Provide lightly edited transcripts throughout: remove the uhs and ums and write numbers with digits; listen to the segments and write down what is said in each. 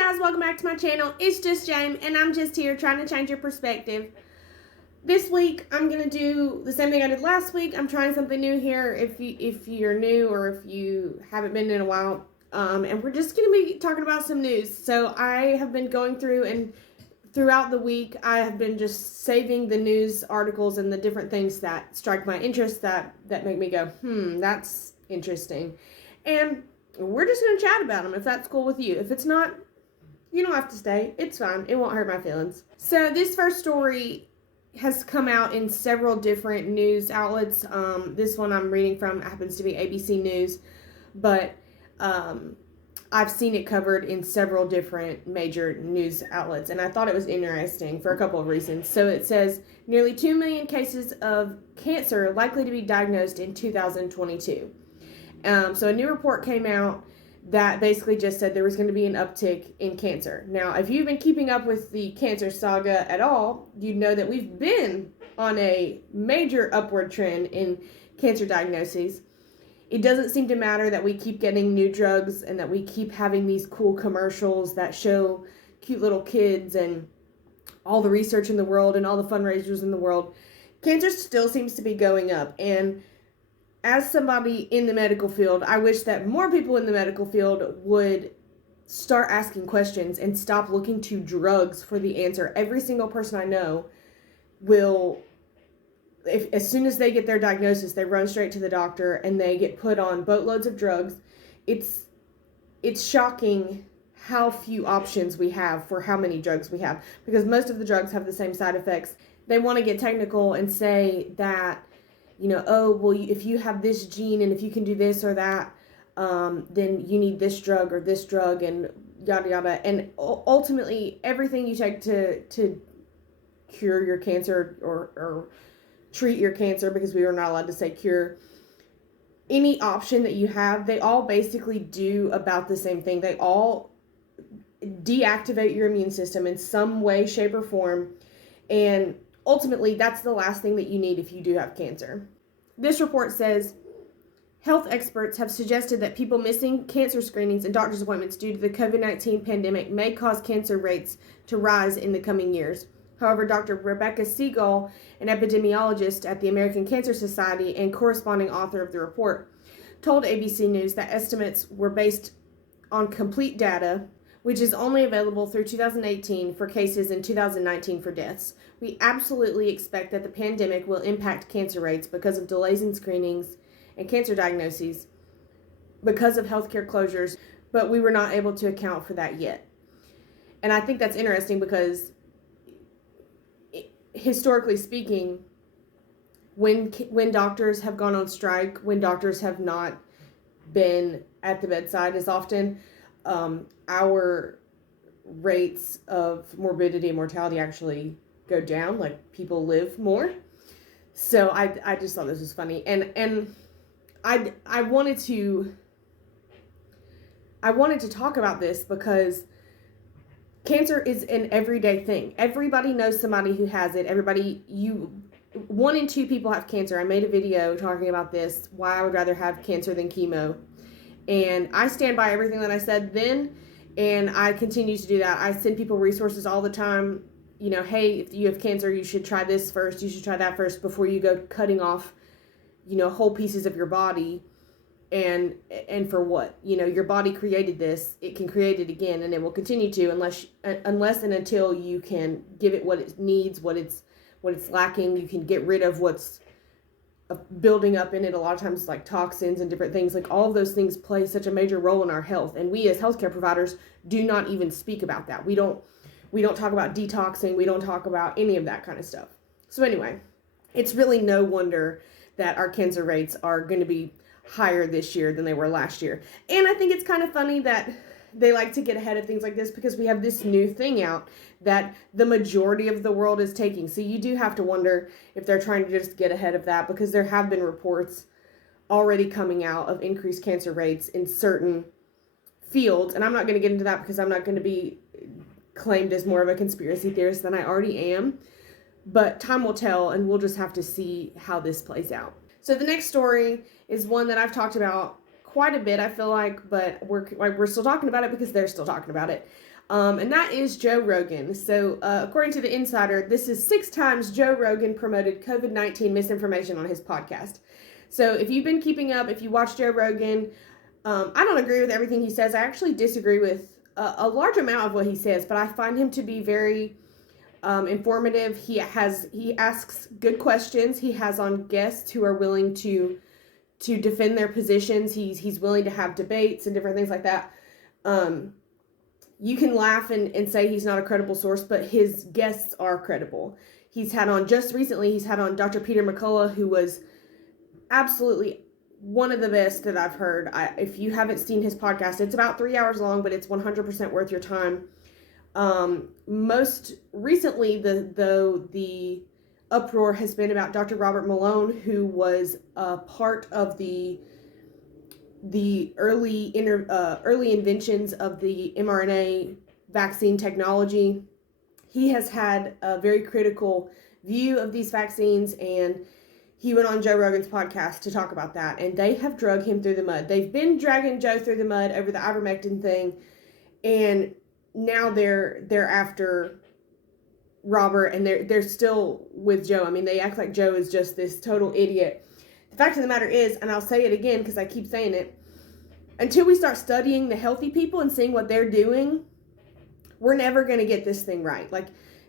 Guys, welcome back to my channel. It's just Jame, and I'm just here trying to change your perspective. This week, I'm going to do the same thing I did last week. I'm trying something new here if you're new or if you haven't been in a while. And we're just going to be talking about some news. So I have been going through, and throughout the week, I have been just saving the news articles and the different things that strike my interest that make me go, that's interesting. And we're just going to chat about them if that's cool with you. If it's not, you don't have to stay. It's fine. It won't hurt my feelings. So this first story has come out in several different news outlets. This one I'm reading from happens to be ABC News, but I've seen it covered in several different major news outlets, and I thought it was interesting for a couple of reasons. So it says nearly 2 million cases of cancer likely to be diagnosed in 2022. So a new report came out that basically just said there was going to be an uptick in cancer. Now, if you've been keeping up with the cancer saga at all, you'd know that we've been on a major upward trend in cancer diagnoses. It doesn't seem to matter that we keep getting new drugs and that we keep having these cool commercials that show cute little kids and all the research in the world and all the fundraisers in the world. Cancer still seems to be going up, and as somebody in the medical field, I wish that more people in the medical field would start asking questions and stop looking to drugs for the answer. Every single person I know will, as soon as they get their diagnosis, they run straight to the doctor and they get put on boatloads of drugs. It's shocking how few options we have for how many drugs we have, because most of the drugs have the same side effects. They want to get technical and say that, if you have this gene and if you can do this or that, then you need this drug or this drug and yada yada. And ultimately, everything you take to cure your cancer or treat your cancer, because we are not allowed to say cure, any option that you have, they all basically do about the same thing. They all deactivate your immune system in some way, shape, or form. And ultimately, that's the last thing that you need if you do have cancer. This report says health experts have suggested that people missing cancer screenings and doctor's appointments due to the COVID-19 pandemic may cause cancer rates to rise in the coming years. However, Dr. Rebecca Siegel, an epidemiologist at the American Cancer Society and corresponding author of the report, told ABC News that estimates were based on complete data, which is only available through 2018 for cases and 2019 for deaths. We absolutely expect that the pandemic will impact cancer rates because of delays in screenings and cancer diagnoses, because of healthcare closures, but we were not able to account for that yet. And I think that's interesting because, historically speaking, when doctors have gone on strike, when doctors have not been at the bedside as often, our rates of morbidity and mortality actually go down. Like, people live more. So I just thought this was funny, and I wanted to talk about this because cancer is an everyday thing. Everybody knows somebody who has it. 1 in 2 people have cancer. I made a video talking about this, why I would rather have cancer than chemo. And I stand by everything that I said then, and I continue to do that. I send people resources all the time. Hey, if you have cancer, you should try this first. You should try that first before you go cutting off, whole pieces of your body. And for what? Your body created this. It can create it again, and it will continue to unless and until you can give it what it needs, what it's lacking. You can get rid of what's building up in it. A lot of times, like toxins and different things, like all of those things play such a major role in our health. And we as healthcare providers do not even speak about that. We don't talk about detoxing. We don't talk about any of that kind of stuff. So anyway, it's really no wonder that our cancer rates are going to be higher this year than they were last year. And I think it's kind of funny that they like to get ahead of things like this because we have this new thing out that the majority of the world is taking. So you do have to wonder if they're trying to just get ahead of that, because there have been reports already coming out of increased cancer rates in certain fields. And I'm not going to get into that because I'm not going to be claimed as more of a conspiracy theorist than I already am. But time will tell, and we'll just have to see how this plays out. So the next story is one that I've talked about quite a bit, I feel like, but we're still talking about it because they're still talking about it. and that is Joe Rogan. So according to the Insider, this is 6 times Joe Rogan promoted COVID-19 misinformation on his podcast. So if you've been keeping up, if you watch Joe Rogan, I don't agree with everything he says. I actually disagree with a large amount of what he says, but I find him to be very informative. He asks good questions. He has on guests who are willing to defend their positions. He's willing to have debates and different things like that. You can laugh and say he's not a credible source, but his guests are credible. He's had on Dr. Peter McCullough, who was absolutely one of the best that I've heard. If you haven't seen his podcast, it's about 3 hours long, but it's 100% worth your time. Most recently, the uproar has been about Dr. Robert Malone, who was a part of the early inventions of the mRNA vaccine technology. He has had a very critical view of these vaccines, and he went on Joe Rogan's podcast to talk about that, and they have dragged him through the mud. They've been dragging Joe through the mud over the ivermectin thing, and now they're after Robert, and they're still with Joe. I mean, they act like Joe is just this total idiot. The fact of the matter is, and I'll say it again because I keep saying it, until we start studying the healthy people and seeing what they're doing, we're never going to get this thing right. Like,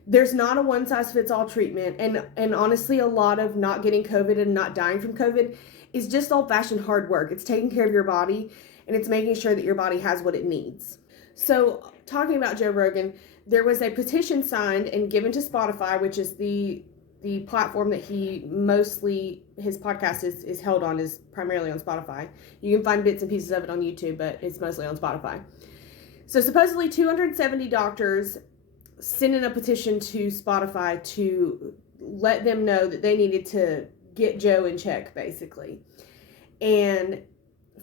there's not a one-size-fits-all treatment, and honestly, a lot of not getting COVID and not dying from COVID is just old-fashioned hard work. It's taking care of your body, and it's making sure that your body has what it needs. So, talking about Joe Rogan, there was a petition signed and given to Spotify, which is the platform that his podcast is held on, is primarily on Spotify. You can find bits and pieces of it on YouTube, but it's mostly on Spotify. So supposedly 270 doctors sent in a petition to Spotify to let them know that they needed to get Joe in check, basically. And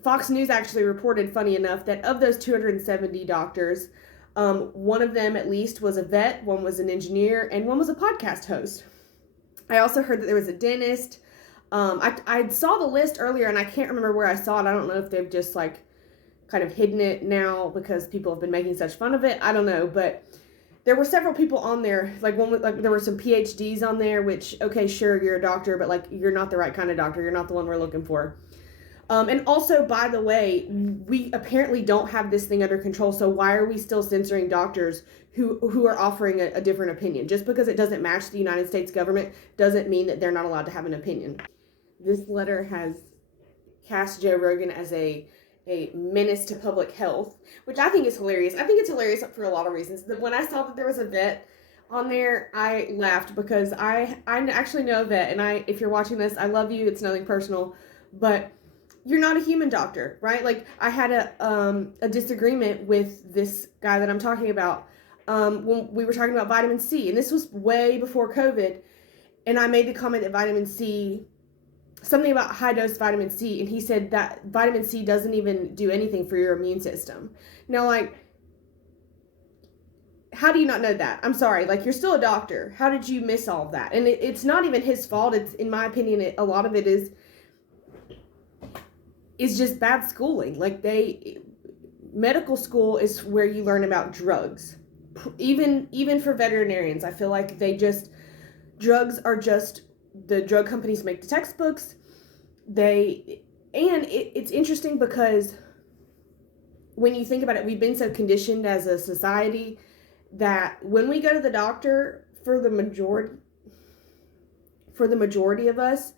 Fox News actually reported, funny enough, that of those 270 doctors, one of them at least was a vet, one was an engineer, and one was a podcast host. I also heard that there was a dentist. I saw the list earlier, and I can't remember where I saw it. I don't know if they've just kind of hidden it now because people have been making such fun of it. I don't know, but there were several people on there. There were some PhDs on there, which, okay, sure, you're a doctor, but you're not the right kind of doctor. You're not the one we're looking for. And also, by the way, we apparently don't have this thing under control. So why are we still censoring doctors who are offering a different opinion? Just because it doesn't match the United States government doesn't mean that they're not allowed to have an opinion. This letter has cast Joe Rogan as a menace to public health, which I think is hilarious. I think it's hilarious for a lot of reasons. When I saw that there was a vet on there, I laughed because I actually know a vet, and if you're watching this, I love you. It's nothing personal, but you're not a human doctor, right? I had a disagreement with this guy that I'm talking about when we were talking about vitamin C, and this was way before COVID, and I made the comment that vitamin C, something about high-dose vitamin C, and he said that vitamin C doesn't even do anything for your immune system. Now, how do you not know that? I'm sorry, you're still a doctor. How did you miss all of that? And it's not even his fault. It's, in my opinion, a lot of it is just bad schooling. Medical school is where you learn about drugs. Even for veterinarians, I feel like drugs are just, the drug companies make the textbooks. It's interesting because when you think about it, we've been so conditioned as a society that when we go to the doctor, for the majority of us,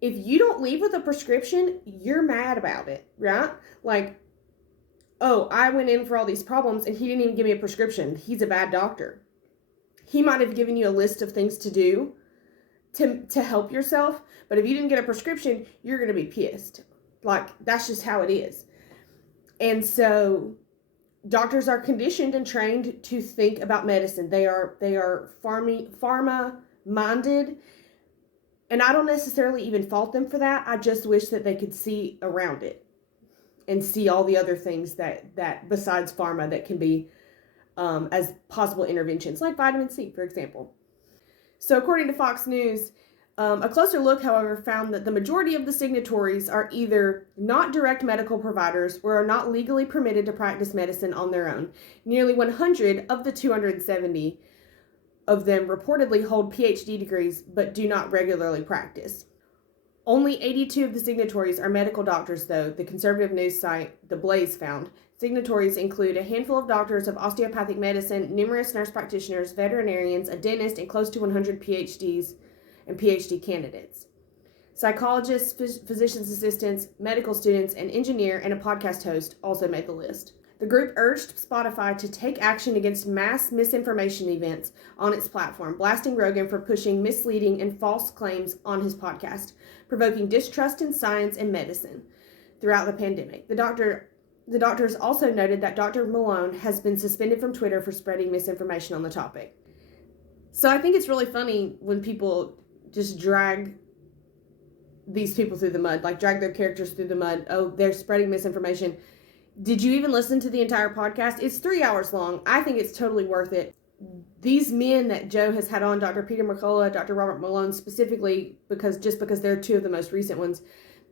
if you don't leave with a prescription, you're mad about it, right? Oh, I went in for all these problems and he didn't even give me a prescription. He's a bad doctor. He might have given you a list of things to do to help yourself, but if you didn't get a prescription, you're going to be pissed. That's just how it is. And so doctors are conditioned and trained to think about medicine. They are pharma minded. And I don't necessarily even fault them for that. I just wish that they could see around it and see all the other things that besides pharma that can be as possible interventions, like vitamin C, for example. So according to Fox News, A closer look, however, found that the majority of the signatories are either not direct medical providers or are not legally permitted to practice medicine on their own. Nearly 100 of the 270 of them reportedly hold PhD degrees but do not regularly practice. Only 82 of the signatories are medical doctors, though, the conservative news site The Blaze found. Signatories include a handful of doctors of osteopathic medicine, numerous nurse practitioners, veterinarians, a dentist, and close to 100 PhDs and PhD candidates. Psychologists, physician's assistants, medical students, an engineer, and a podcast host also made the list. The group urged Spotify to take action against mass misinformation events on its platform, blasting Rogan for pushing misleading and false claims on his podcast, provoking distrust in science and medicine throughout the pandemic. The doctors also noted that Dr. Malone has been suspended from Twitter for spreading misinformation on the topic. So I think it's really funny when people just drag these people through the mud, like drag their characters through the mud. Oh, they're spreading misinformation. Did you even listen to the entire podcast? It's 3 hours long. I think it's totally worth it. These men that Joe has had on, Dr. Peter McCullough, Dr. Robert Malone specifically, because they're two of the most recent ones,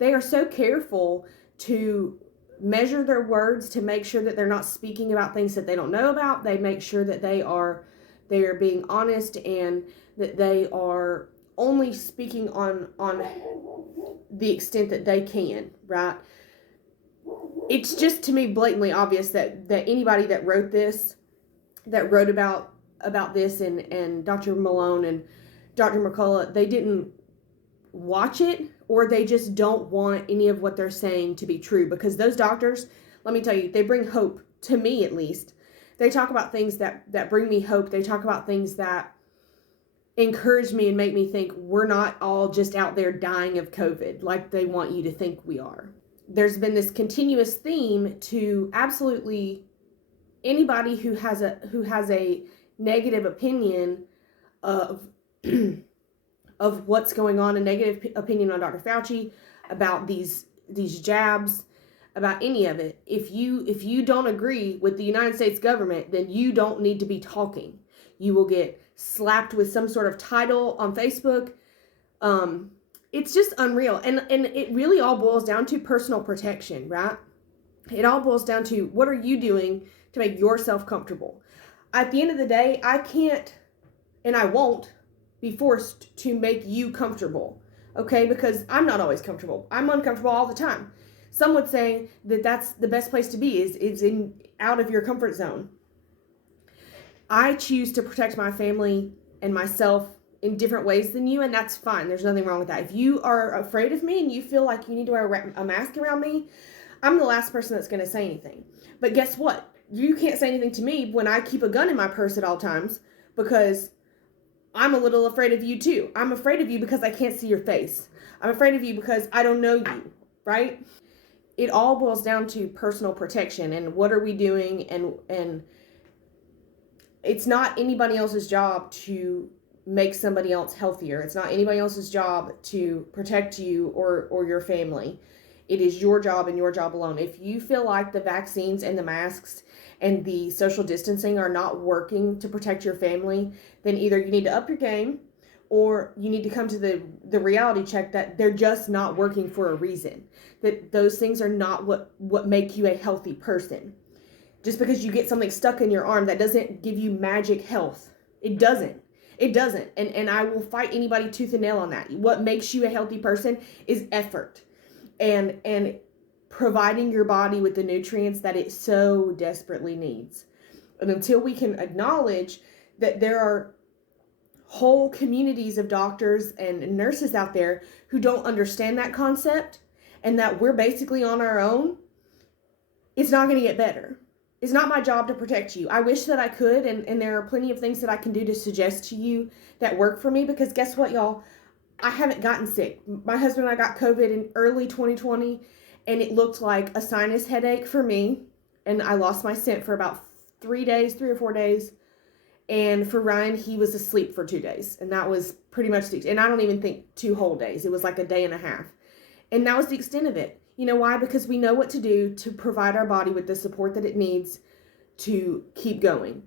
they are so careful to measure their words to make sure that they're not speaking about things that they don't know about. They make sure that they are being honest and that they are only speaking on the extent that they can, right? It's just, to me, blatantly obvious that anybody that wrote about this and Dr. Malone and Dr. McCullough, they didn't watch it, or they just don't want any of what they're saying to be true, because those doctors, let me tell you, they bring hope, to me at least. They talk about things that bring me hope. They talk about things that encourage me and make me think we're not all just out there dying of COVID like they want you to think we are. There's been this continuous theme to absolutely anybody who has a negative opinion of of what's going on, a negative opinion on Dr. Fauci, about these jabs, about any of it. If you don't agree with the United States government, then you don't need to be talking. You will get slapped with some sort of title on Facebook. It's just unreal. And it really all boils down to personal protection, right? It all boils down to, what are you doing to make yourself comfortable? At the end of the day, I can't and I won't be forced to make you comfortable, okay? Because I'm not always comfortable. I'm uncomfortable all the time. Some would say that that's the best place to be, is out of your comfort zone. I choose to protect my family and myself in different ways than you, and that's fine. There's nothing wrong with that. If you are afraid of me and you feel like you need to wear a mask around me, I'm the last person that's going to say anything. But guess what? You can't say anything to me when I keep a gun in my purse at all times, because I'm a little afraid of you too. I'm afraid of you because I can't see your face. I'm afraid of you because I don't know you, right? It all boils down to personal protection and what are we doing, and it's not anybody else's job to make somebody else healthier. It's not anybody else's job to protect you or your family. It is your job and your job alone. If you feel like the vaccines and the masks and the social distancing are not working to protect your family, then either you need to up your game, or you need to come to the reality check that they're just not working for a reason. That those things are not what make you a healthy person. Just because you get something stuck in your arm, that doesn't give you magic health. It doesn't. It doesn't. And I will fight anybody tooth and nail on that. What makes you a healthy person is effort. And providing your body with the nutrients that it so desperately needs. And until we can acknowledge that there are whole communities of doctors and nurses out there who don't understand that concept, and that we're basically on our own, it's not going to get better. It's not my job to protect you. I wish that I could, and there are plenty of things that I can do to suggest to you that work for me, because guess what, y'all? I haven't gotten sick. My husband and I got COVID in early 2020, and it looked like a sinus headache for me, and I lost my scent for about 3 or 4 days. And for Ryan, he was asleep for 2 days, and that was pretty much and I don't even think 2 whole days. It was like a day and a half. And that was the extent of it. You know why? Because we know what to do to provide our body with the support that it needs to keep going.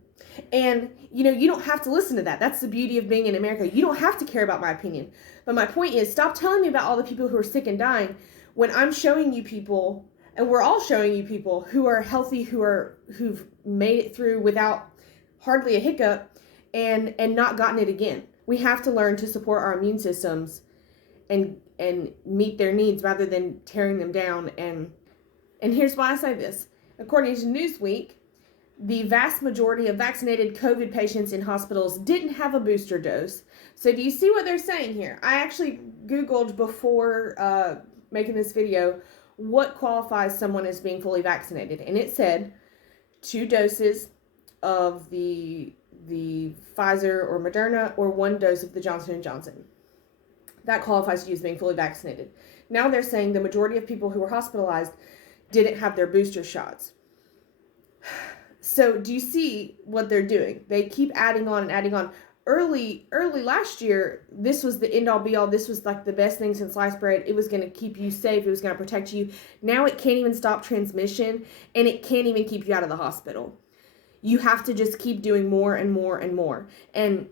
And, you don't have to listen to that. That's the beauty of being in America. You don't have to care about my opinion. But my point is, stop telling me about all the people who are sick and dying when I'm showing you people, and we're all showing you people who are healthy, who've made it through without hardly a hiccup and not gotten it again. We have to learn to support our immune systems and meet their needs rather than tearing them down. And here's why I say this. According to Newsweek, the vast majority of vaccinated COVID patients in hospitals didn't have a booster dose. So do you see what they're saying here? I actually Googled before making this video what qualifies someone as being fully vaccinated. And it said 2 doses of the Pfizer or Moderna or 1 dose of the Johnson & Johnson. That qualifies you as being fully vaccinated. Now they're saying the majority of people who were hospitalized didn't have their booster shots. So do you see what they're doing? They keep adding on and adding on. Early last year, this was the end all be all. This was like the best thing since sliced bread. It was going to keep you safe. It was going to protect you. Now it can't even stop transmission, and it can't even keep you out of the hospital. You have to just keep doing more and more and more. And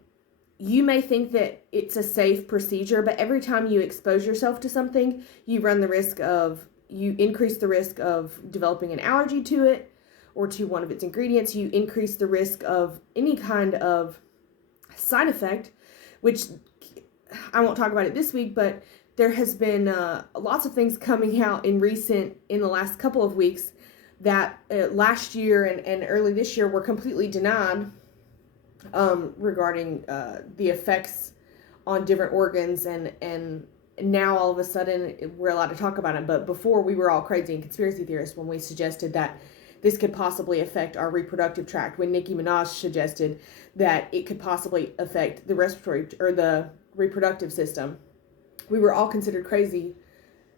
you may think that it's a safe procedure, but every time you expose yourself to something, you increase the risk of developing an allergy to it or to one of its ingredients. You increase the risk of any kind of side effect, which I won't talk about it this week, but there has been lots of things coming out in the last couple of weeks that last year and early this year were completely denied regarding the effects on different organs, and now all of a sudden we're allowed to talk about it. But before, we were all crazy and conspiracy theorists when we suggested that this could possibly affect our reproductive tract, when Nicki Minaj suggested that it could possibly affect the respiratory or the reproductive system. We were all considered crazy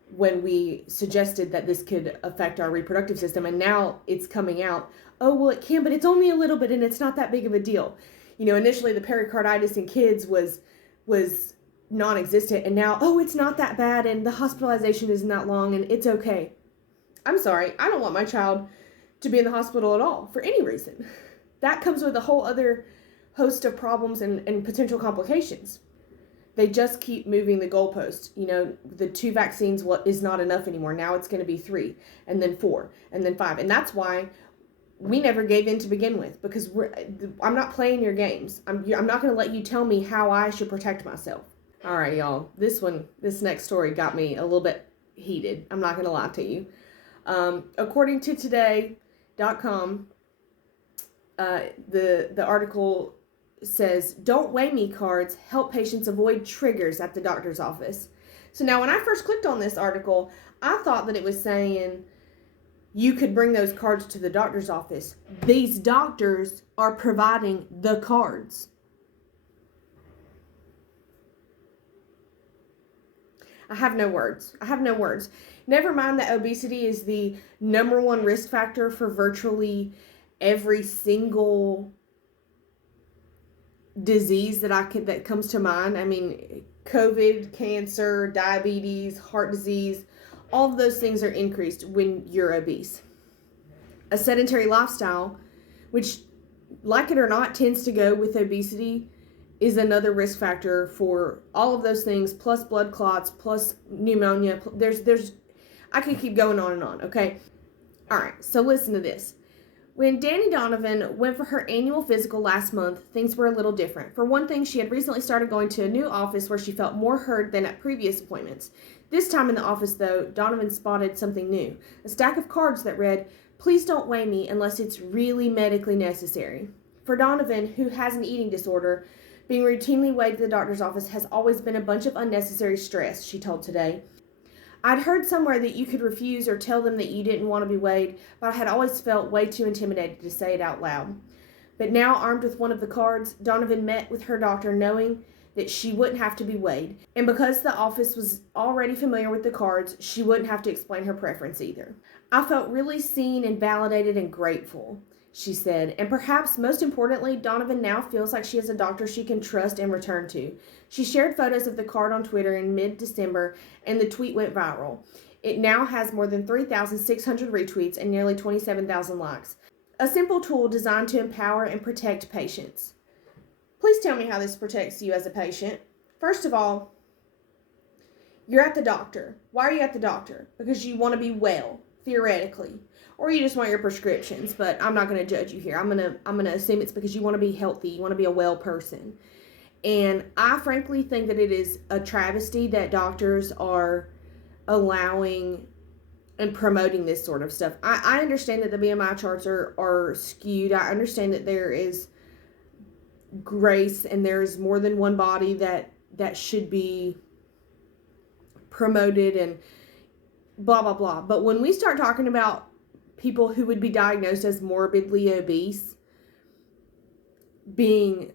when we suggested that this could affect our reproductive system, and now it's coming out. Oh, well, it can, but it's only a little bit, and it's not that big of a deal. Initially the pericarditis in kids was non-existent, and now, oh, it's not that bad, and the hospitalization isn't that long, and it's okay. I'm sorry, I don't want my child to be in the hospital at all for any reason. That comes with a whole other host of problems and potential complications. They just keep moving the goalpost. The 2 vaccines is not enough anymore. Now it's going to be 3, and then 4, and then 5. And that's why we never gave in to begin with, because I'm not playing your games. I'm not going to let you tell me how I should protect myself. All right, y'all. This next story got me a little bit heated. I'm not going to lie to you. According to today.com, the article says, "Don't weigh me cards help patients avoid triggers at the doctor's office." So now when I first clicked on this article, I thought that it was saying you could bring those cards to the doctor's office. These doctors are providing the cards. I have no words. Never mind that obesity is the number 1 risk factor for virtually every single disease that comes to mind. I mean, COVID, cancer, diabetes, heart disease, all of those things are increased when you're obese. A sedentary lifestyle, which, like it or not, tends to go with obesity, is another risk factor for all of those things, plus blood clots, plus pneumonia. I could keep going on and on, okay? All right, so listen to this. When Danny Donovan went for her annual physical last month, things were a little different. For one thing, she had recently started going to a new office where she felt more heard than at previous appointments. This time in the office, though, Donovan spotted something new. A stack of cards that read, "Please don't weigh me unless it's really medically necessary." For Donovan, who has an eating disorder, being routinely weighed at the doctor's office has always been a bunch of unnecessary stress, she told Today. "I'd heard somewhere that you could refuse or tell them that you didn't want to be weighed, but I had always felt way too intimidated to say it out loud." But now, armed with one of the cards, Donovan met with her doctor knowing that she wouldn't have to be weighed. And because the office was already familiar with the cards, she wouldn't have to explain her preference either. "I felt really seen and validated and grateful," she said. And perhaps most importantly, Donovan now feels like she has a doctor she can trust and return to. She shared photos of the card on Twitter in mid-December, and the tweet went viral. It now has more than 3,600 retweets and nearly 27,000 likes. a simple tool designed to empower and protect patients. Please tell me how this protects you as a patient. First of all, you're at the doctor. Why are you at the doctor? Because you want to be well, theoretically. Or you just want your prescriptions, but I'm not going to judge you here. I'm going to assume it's because you want to be healthy. You want to be a well person. And I frankly think that it is a travesty that doctors are allowing and promoting this sort of stuff. I understand that the BMI charts are skewed. I understand that there is grace and there's more than one body that should be promoted and blah, blah, blah. But when we start talking about people who would be diagnosed as morbidly obese, being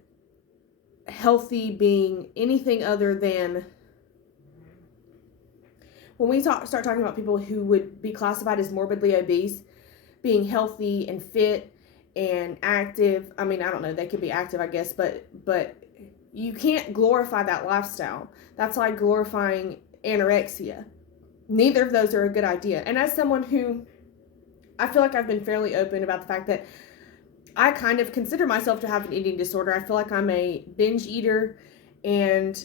healthy, being anything other than, when we start talking about people who would be classified as morbidly obese, being healthy and fit and active, I mean, I don't know, they could be active, I guess, but you can't glorify that lifestyle. That's like glorifying anorexia. Neither of those are a good idea. And as someone who, I feel like I've been fairly open about the fact that I kind of consider myself to have an eating disorder. I feel like I'm a binge eater, and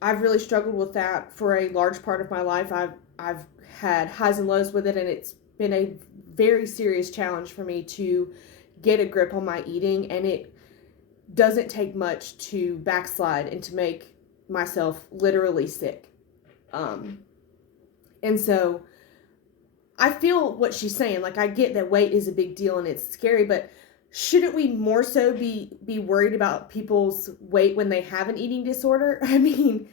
I've really struggled with that for a large part of my life. I've had highs and lows with it, and it's been a very serious challenge for me to get a grip on my eating, and it doesn't take much to backslide and to make myself literally sick. And so I feel what she's saying. Like, I get that weight is a big deal and it's scary, but shouldn't we more so be worried about people's weight when they have an eating disorder? I mean,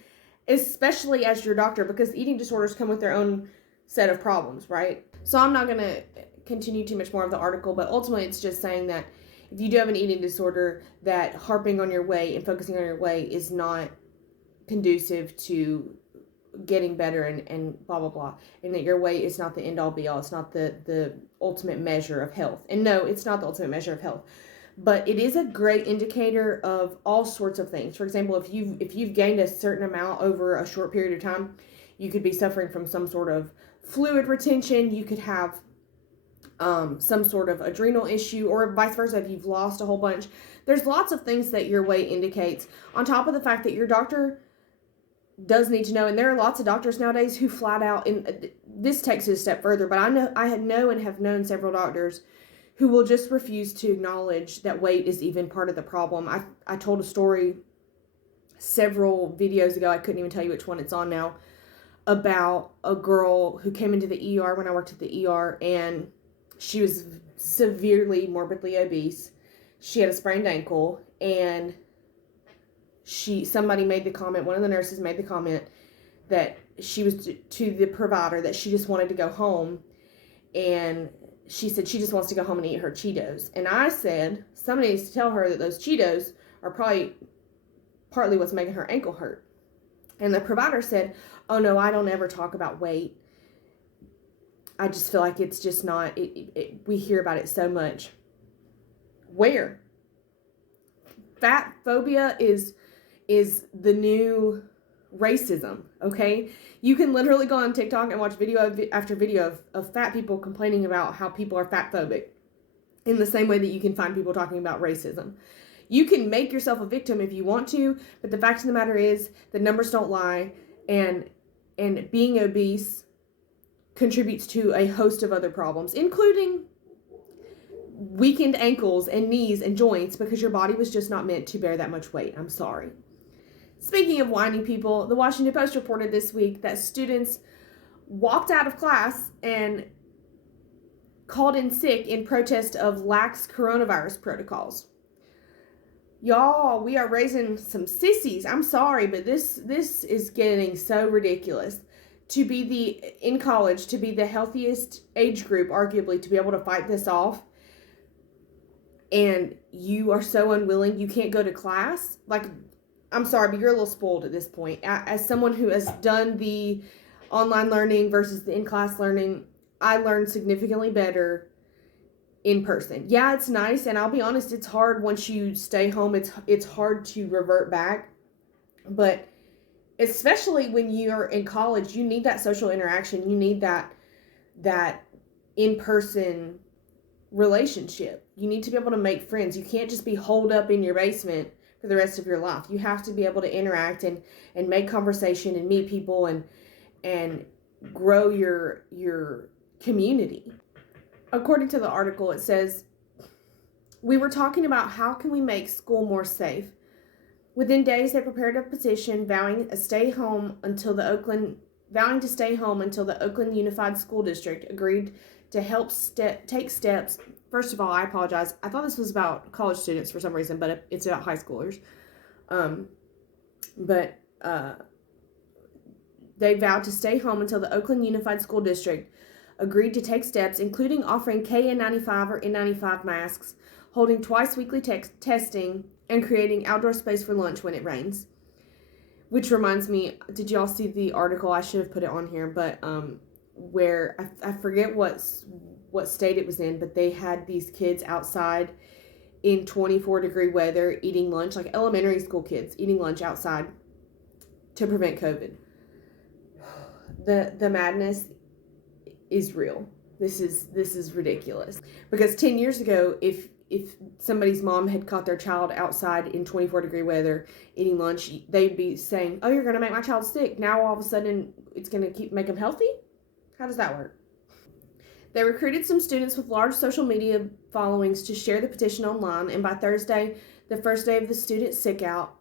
especially as your doctor, because eating disorders come with their own set of problems, right? So I'm not going to continue too much more of the article, but ultimately it's just saying that if you do have an eating disorder, that harping on your weight and focusing on your weight is not conducive to getting better and blah, blah, blah. And that your weight is not the end all be all. It's not the ultimate measure of health. And no, it's not the ultimate measure of health. But it is a great indicator of all sorts of things. For example, if you've gained a certain amount over a short period of time, you could be suffering from some sort of fluid retention. You could have some sort of adrenal issue, or vice versa if you've lost a whole bunch. There's lots of things that your weight indicates, on top of the fact that your doctor does need to know. And there are lots of doctors nowadays who flat out, and this takes it a step further, but I know and have known several doctors who will just refuse to acknowledge that weight is even part of the problem. I told a story several videos ago, I couldn't even tell you which one it's on now, about a girl who came into the ER when I worked at the ER, and she was severely morbidly obese. She had a sprained ankle, and somebody made the comment, one of the nurses made the comment that she was to the provider that she just wanted to go home, and she said she just wants to go home and eat her Cheetos. And I said, somebody needs to tell her that those Cheetos are partly what's making her ankle hurt. And the provider said, oh no, I don't ever talk about weight. I just feel like it's just not, we hear about it so much. Where? Fat phobia is the new racism, okay? You can literally go on TikTok and watch video after video of fat people complaining about how people are fat phobic, in the same way that you can find people talking about racism. You can make yourself a victim if you want to, but the fact of the matter is the numbers don't lie, and being obese contributes to a host of other problems, including weakened ankles and knees and joints, because your body was just not meant to bear that much weight. I'm sorry. Speaking of whining people, the Washington Post reported this week that students walked out of class and called in sick in protest of lax coronavirus protocols. Y'all, we are raising some sissies. I'm sorry, but this is getting so ridiculous. To be in college, to be the healthiest age group, arguably, to be able to fight this off, and you are so unwilling, you can't go to class. Like, I'm sorry, but you're a little spoiled at this point. As someone who has done the online learning versus the in-class learning, I learned significantly better in person. Yeah, it's nice, and I'll be honest, it's hard once you stay home. It's hard to revert back, but especially when you're in college, you need that social interaction. You need that in-person relationship. You need to be able to make friends. You can't just be holed up in your basement for the rest of your life. You have to be able to interact and make conversation and meet people and grow your community. According to the article, it says, we were talking about how can we make school more safe. Within days, they prepared a petition vowing to stay home until the Oakland Unified School District agreed to help take steps. First of all, I apologize. I thought this was about college students for some reason, but it's about high schoolers. They vowed to stay home until the Oakland Unified School District agreed to take steps, including offering KN95 or N95 masks, holding twice weekly testing, and creating outdoor space for lunch when it rains. Which reminds me, did y'all see the article? I should have put it on here, but where I forget what state it was in, but they had these kids outside in 24-degree weather eating lunch, like elementary school kids eating lunch outside to prevent COVID. The madness is real. This is ridiculous. Because 10 years ago, if somebody's mom had caught their child outside in 24-degree weather eating lunch, they'd be saying, "Oh, you're going to make my child sick." Now all of a sudden it's going to make them healthy? How does that work? They recruited some students with large social media followings to share the petition online, and by Thursday, the first day of the student sick out,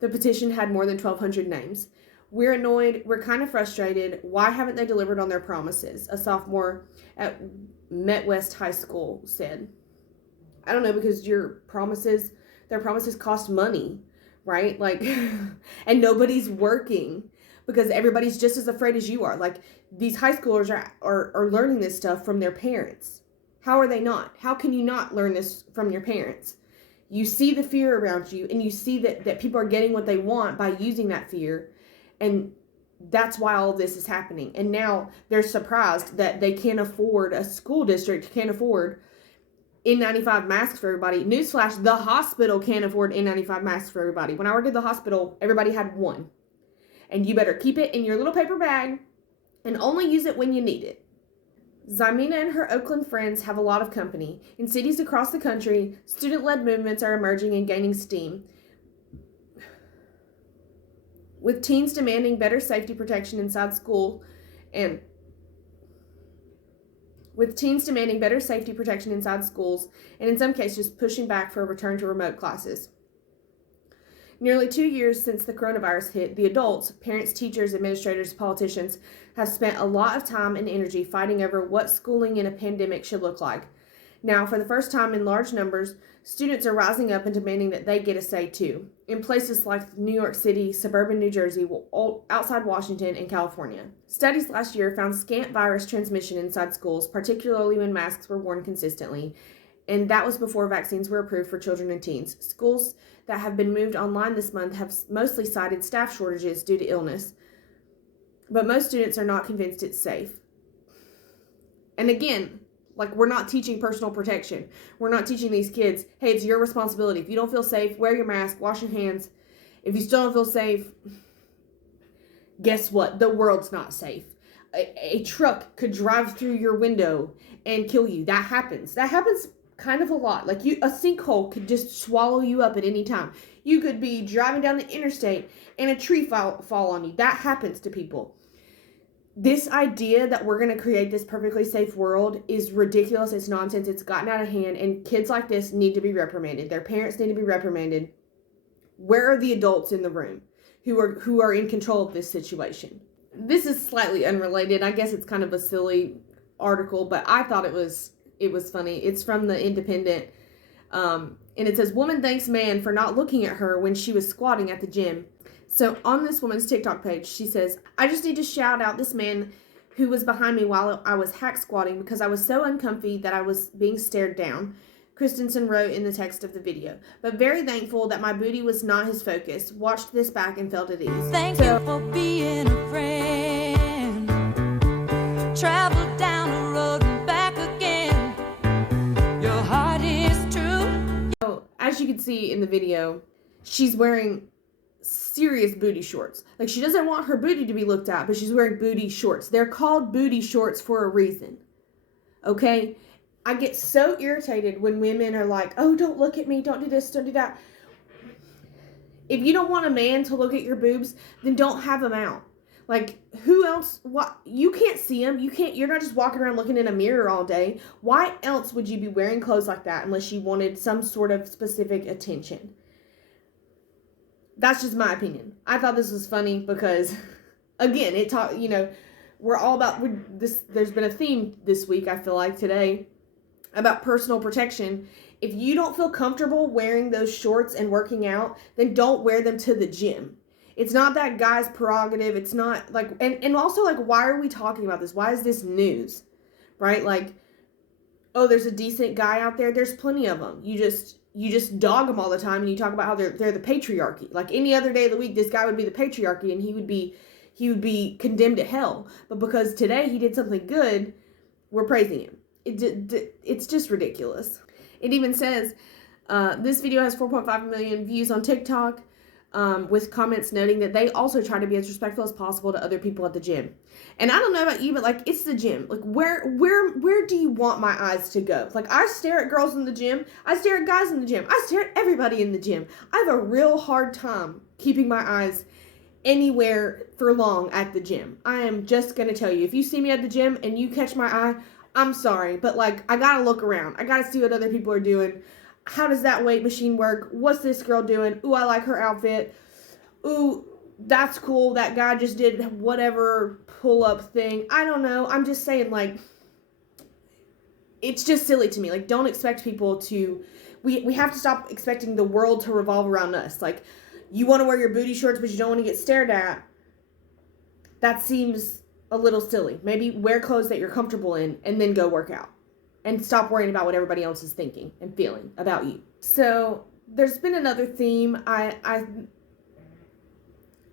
the petition had more than 1,200 names. "We're annoyed. We're kind of frustrated. Why haven't they delivered on their promises?" a sophomore at Met West High School said. I don't know, because their promises cost money, right? Like, and nobody's working because everybody's just as afraid as you are. Like, these high schoolers are learning this stuff from their parents. How are they not? How can you not learn this from your parents? You see the fear around you, and you see that people are getting what they want by using that fear. And that's why all of this is happening. And now they're surprised that a school district can't afford N95 masks for everybody. Newsflash, the hospital can't afford N95 masks for everybody. When I worked at the hospital, everybody had one. And you better keep it in your little paper bag and only use it when you need it. Jame and her Oakland friends have a lot of company. In cities across the country, student-led movements are emerging and gaining steam, with teens demanding better safety protection inside school and in some cases pushing back for a return to remote classes. Nearly 2 years since the coronavirus hit, the adults, parents, teachers, administrators, politicians, have spent a lot of time and energy fighting over what schooling in a pandemic should look like. Now, for the first time in large numbers, students are rising up and demanding that they get a say too, in places like New York City, suburban New Jersey, outside Washington, and California. Studies last year found scant virus transmission inside schools, particularly when masks were worn consistently, and that was before vaccines were approved for children and teens. Schools that have been moved online this month have mostly cited staff shortages due to illness, but most students are not convinced it's safe. And again, like, we're not teaching personal protection. We're not teaching these kids, hey, it's your responsibility. If you don't feel safe, wear your mask, wash your hands. If you still don't feel safe, guess what? The world's not safe. A truck could drive through your window and kill you. That happens. That happens kind of a lot. Like, a sinkhole could just swallow you up at any time. You could be driving down the interstate and a tree fall on you. That happens to people. This idea that we're going to create this perfectly safe world is ridiculous. It's nonsense. It's gotten out of hand, and kids like this need to be reprimanded. Their parents need to be reprimanded. Where are the adults in the room who are in control of this situation? This is slightly unrelated. I guess it's kind of a silly article, but I thought it was funny. It's from the Independent, and it says, "Woman thanks man for not looking at her when she was squatting at the gym." So on this woman's TikTok page, she says, "I just need to shout out this man who was behind me while I was hack squatting because I was so uncomfy that I was being stared down," Christensen wrote in the text of the video. "But very thankful that my booty was not his focus. Watched this back and felt at ease." Thank you for being a friend. Travel down the road and back again. Your heart is true. So, as you can see in the video, she's wearing serious booty shorts. Like, she doesn't want her booty to be looked at, but she's wearing booty shorts. They're called booty shorts for a reason. Okay? I get so irritated when women are like, oh, don't look at me, don't do this, don't do that. If you don't want a man to look at your boobs, then don't have them out. Like, who else? What? You can't see them. You're not just walking around looking in a mirror all day. Why else would you be wearing clothes like that unless you wanted some sort of specific attention? That's just my opinion. I thought this was funny because, again, we're all about this. There's been a theme this week, I feel like, today, about personal protection. If you don't feel comfortable wearing those shorts and working out, then don't wear them to the gym. It's not that guy's prerogative. It's not like, and also, like, why are we talking about this? Why is this news? Right? Like, oh, there's a decent guy out there. There's plenty of them. You just dog them all the time, and you talk about how they're the patriarchy. Like, any other day of the week, this guy would be the patriarchy, and he would be condemned to hell. But because today he did something good, we're praising him. It's just ridiculous. It even says, this video has 4.5 million views on TikTok, with comments noting that they also try to be as respectful as possible to other people at the gym. And I don't know about you, but, like, it's the gym. Like, where do you want my eyes to go? Like, I stare at girls in the gym. I stare at guys in the gym. I stare at everybody in the gym. I have a real hard time keeping my eyes anywhere for long at the gym. I am just going to tell you, if you see me at the gym and you catch my eye, I'm sorry, but, like, I gotta look around. I gotta see what other people are doing. How does that weight machine work? What's this girl doing? Ooh, I like her outfit. Ooh, that's cool. That guy just did whatever pull-up thing. I don't know. I'm just saying, like, it's just silly to me. Like, don't expect people to... We have to stop expecting the world to revolve around us. Like, you want to wear your booty shorts, but you don't want to get stared at. That seems a little silly. Maybe wear clothes that you're comfortable in and then go work out. And stop worrying about what everybody else is thinking and feeling about you. So there's been another theme. I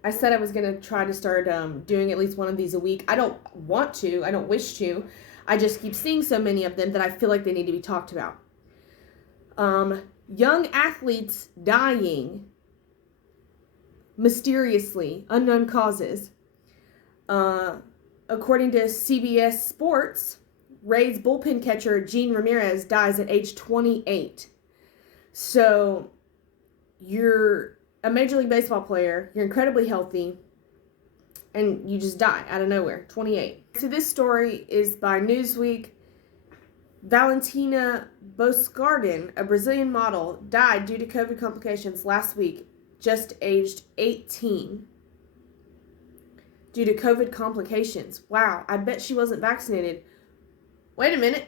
said I was going to try to start doing at least one of these a week. I don't want to. I don't wish to. I just keep seeing so many of them that I feel like they need to be talked about. Young athletes dying mysteriously, unknown causes. According to CBS Sports, Rays bullpen catcher Gene Ramirez dies at age 28. So, you're a Major League Baseball player, you're incredibly healthy, and you just die out of nowhere, 28. So this story is by Newsweek. Valentina Boscardin, a Brazilian model, died due to COVID complications last week, just aged 18. Due to COVID complications. Wow, I bet she wasn't vaccinated. Wait a minute.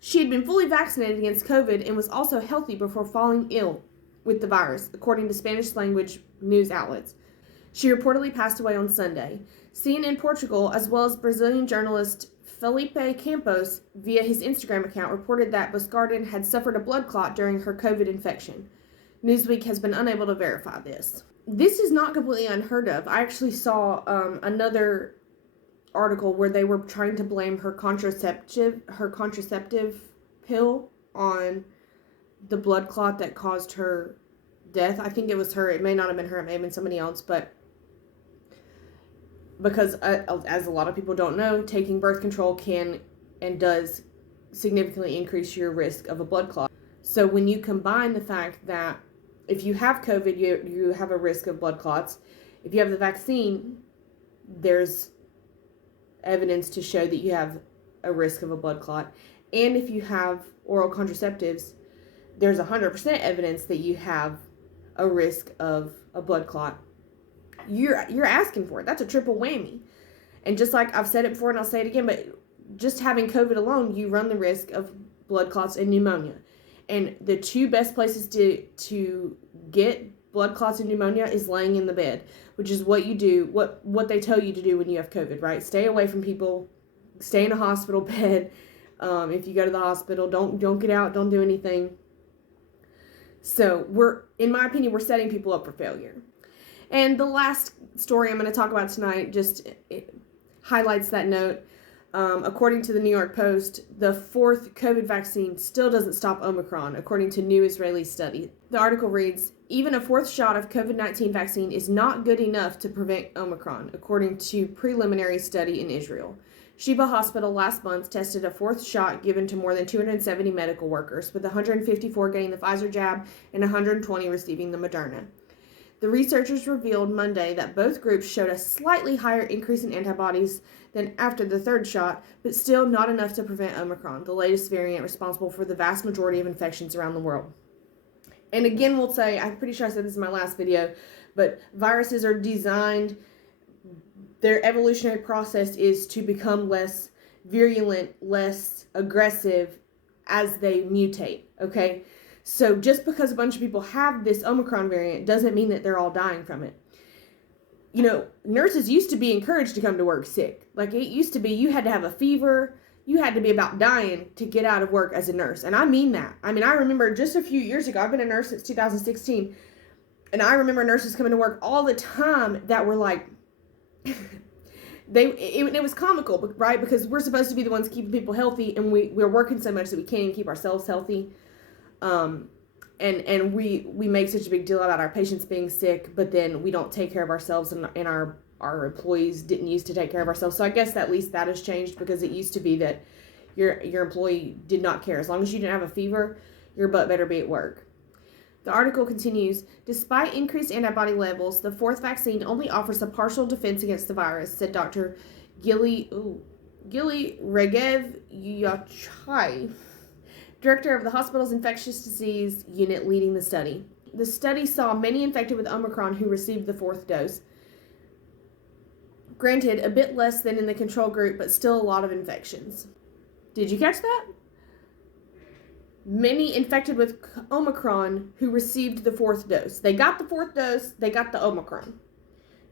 She had been fully vaccinated against COVID and was also healthy before falling ill with the virus, according to Spanish-language news outlets. She reportedly passed away on Sunday. CNN Portugal, as well as Brazilian journalist Felipe Campos, via his Instagram account, reported that Boscardin had suffered a blood clot during her COVID infection. Newsweek has been unable to verify this. This is not completely unheard of. I actually saw another article where they were trying to blame her contraceptive pill on the blood clot that caused her death. I think it was her. It may not have been her. It may have been somebody else. But because, as a lot of people don't know, taking birth control can and does significantly increase your risk of a blood clot. So when you combine the fact that if you have COVID, you have a risk of blood clots. If you have the vaccine, there's evidence to show that you have a risk of a blood clot. And if you have oral contraceptives, there's 100% evidence that you have a risk of a blood clot. You're asking for it. That's a triple whammy. And just like I've said it before and I'll say it again, but just having COVID alone, you run the risk of blood clots and pneumonia. And the two best places to get blood clots and pneumonia is laying in the bed, which is what you do, what they tell you to do when you have COVID, right? Stay away from people, stay in a hospital bed. If you go to the hospital, don't get out, don't do anything. So in my opinion, we're setting people up for failure. And the last story I'm going to talk about tonight it highlights that note. According to the New York Post, the fourth COVID vaccine still doesn't stop Omicron, according to new Israeli study. The article reads, even a fourth shot of COVID-19 vaccine is not good enough to prevent Omicron, according to preliminary study in Israel. Sheba Hospital last month tested a fourth shot given to more than 270 medical workers, with 154 getting the Pfizer jab and 120 receiving the Moderna. The researchers revealed Monday that both groups showed a slightly higher increase in antibodies than after the third shot, but still not enough to prevent Omicron, the latest variant responsible for the vast majority of infections around the world. And again, we'll say, I'm pretty sure I said this in my last video, but viruses are designed, their evolutionary process is to become less virulent, less aggressive as they mutate, okay? So just because a bunch of people have this Omicron variant doesn't mean that they're all dying from it. You know, nurses used to be encouraged to come to work sick. Like, it used to be you had to have a fever, you had to be about dying to get out of work as a nurse. And I mean that. I mean, I remember just a few years ago, I've been a nurse since 2016, and I remember nurses coming to work all the time that were like, it was comical, right? Because we're supposed to be the ones keeping people healthy, and we're working so much that we can't even keep ourselves healthy. And we make such a big deal about our patients being sick, but then we don't take care of ourselves, and our employees didn't used to take care of ourselves. So I guess at least that has changed, because it used to be that your employee did not care. As long as you didn't have a fever, your butt better be at work. The article continues, despite increased antibody levels, the fourth vaccine only offers a partial defense against the virus, said Dr. Gili Regev Yachai, director of the hospital's infectious disease unit leading the study. The study saw many infected with Omicron who received the fourth dose. Granted, a bit less than in the control group, but still a lot of infections. Did you catch that? Many infected with Omicron who received the fourth dose. They got the fourth dose, they got the Omicron.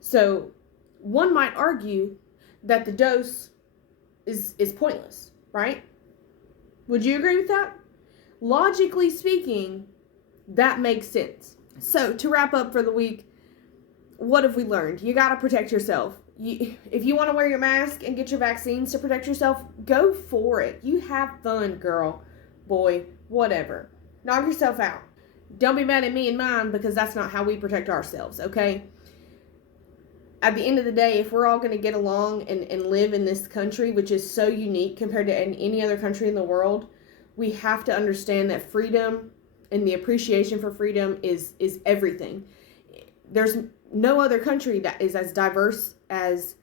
So one might argue that the dose is pointless, right? Would you agree with that? Logically speaking, that makes sense. So to wrap up for the week, what have we learned? You got to protect yourself. If you want to wear your mask and get your vaccines to protect yourself, go for it. You have fun, girl, boy, whatever. Knock yourself out. Don't be mad at me and mine, because that's not how we protect ourselves, okay? At the end of the day, if we're all going to get along and live in this country, which is so unique compared to any other country in the world, we have to understand that freedom and the appreciation for freedom is everything. There's no other country that is as diverse as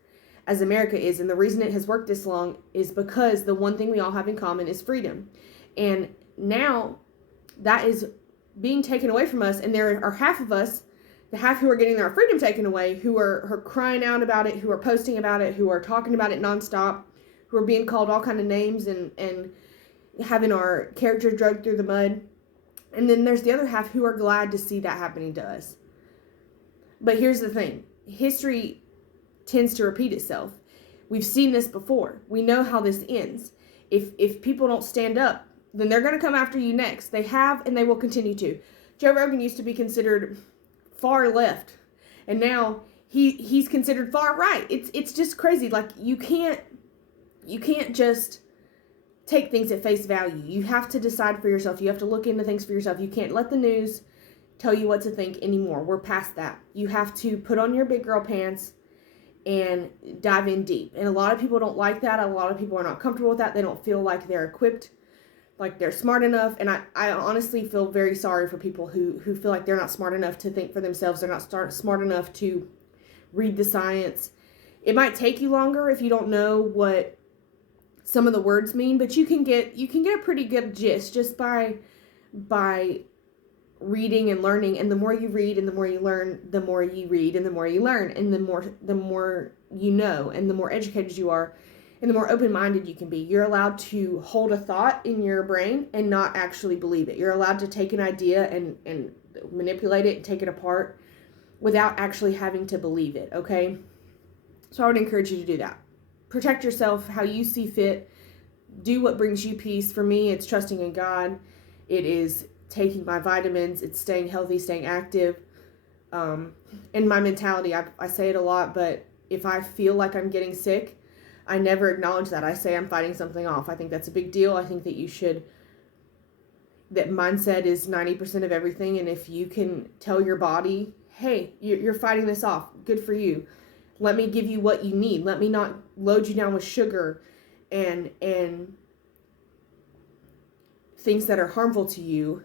America is, and the reason it has worked this long is because the one thing we all have in common is freedom. And now that is being taken away from us, and there are half of us, the half who are getting their freedom taken away, who are crying out about it, who are posting about it, who are talking about it nonstop, who are being called all kind of names and having our characters dragged through the mud. And then there's the other half who are glad to see that happening to us. But here's the thing. History tends to repeat itself. We've seen this before. We know how this ends. If people don't stand up, then they're going to come after you next. They have, and they will continue to. Joe Rogan used to be considered far left, and now he's considered far right. It's just crazy. Like, you can't just take things at face value. You have to decide for yourself. You have to look into things for yourself. You can't let the news tell you what to think anymore. We're past that. You have to put on your big girl pants and dive in deep. And a lot of people don't like that. A lot of people are not comfortable with that. They don't feel like they're equipped, like they're smart enough. And I honestly feel very sorry for people who feel like they're not smart enough to think for themselves. They're not smart enough to read the science. It might take you longer if you don't know what some of the words mean, but you can get a pretty good gist just by reading and learning. And the more you read and the more you learn, the more you read and the more you learn, and the more you know, and the more educated you are, and the more open-minded you can be. You're allowed to hold a thought in your brain and not actually believe it. You're allowed to take an idea and manipulate it and take it apart without actually having to believe it, okay? So I would encourage you to do that. Protect yourself how you see fit. Do what brings you peace. For me, it's trusting in God. It is taking my vitamins. It's staying healthy, staying active. And my mentality, I say it a lot, but if I feel like I'm getting sick, I never acknowledge that. I say I'm fighting something off. I think that's a big deal. I think that that mindset is 90% of everything. And if you can tell your body, hey, you're fighting this off, good for you. Let me give you what you need. Let me not load you down with sugar and things that are harmful to you.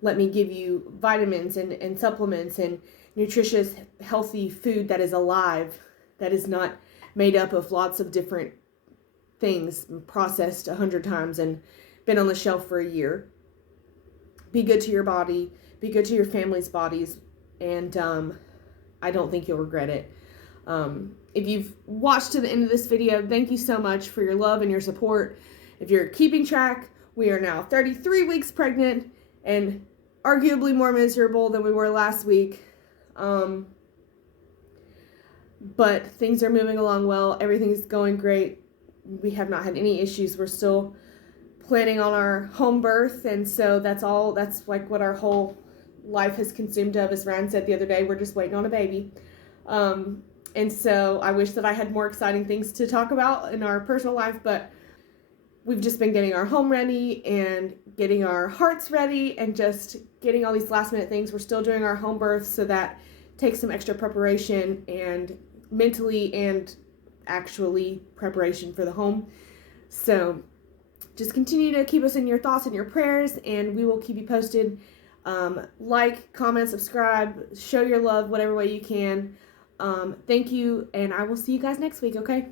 Let me give you vitamins and supplements and nutritious, healthy food that is alive, that is not made up of lots of different things processed 100 times and been on the shelf for a year. Be good to your body. Be good to your family's bodies. And I don't think you'll regret it. If you've watched to the end of this video, thank you so much for your love and your support. If you're keeping track, we are now 33 weeks pregnant and arguably more miserable than we were last week. But things are moving along well. Everything's going great. We have not had any issues. We're still planning on our home birth, and so that's like what our whole life has consumed of. As Ryan said the other day, we're just waiting on a baby. And so I wish that I had more exciting things to talk about in our personal life, but we've just been getting our home ready and getting our hearts ready and just getting all these last minute things. We're still doing our home birth, so that takes some extra preparation and mentally and actually preparation for the home. So just continue to keep us in your thoughts and your prayers, and we will keep you posted. Like, comment, subscribe, show your love whatever way you can. Thank you, and I will see you guys next week, okay?